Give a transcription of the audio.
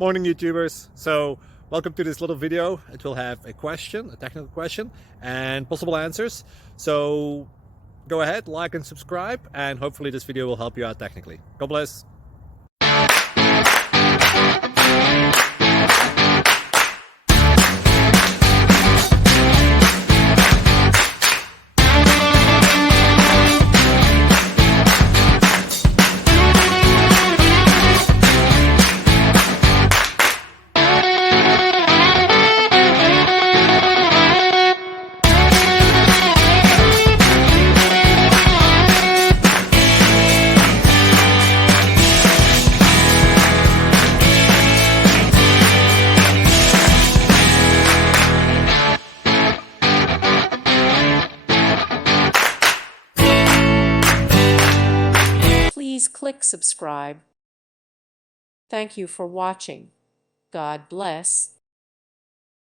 Morning, YouTubers. So, welcome to this little video. It will have a question, a technical question, and possible answers. So, go ahead, like and subscribe, and hopefully this video will help you out technically. God bless. Please click subscribe. Thank you for watching. God bless.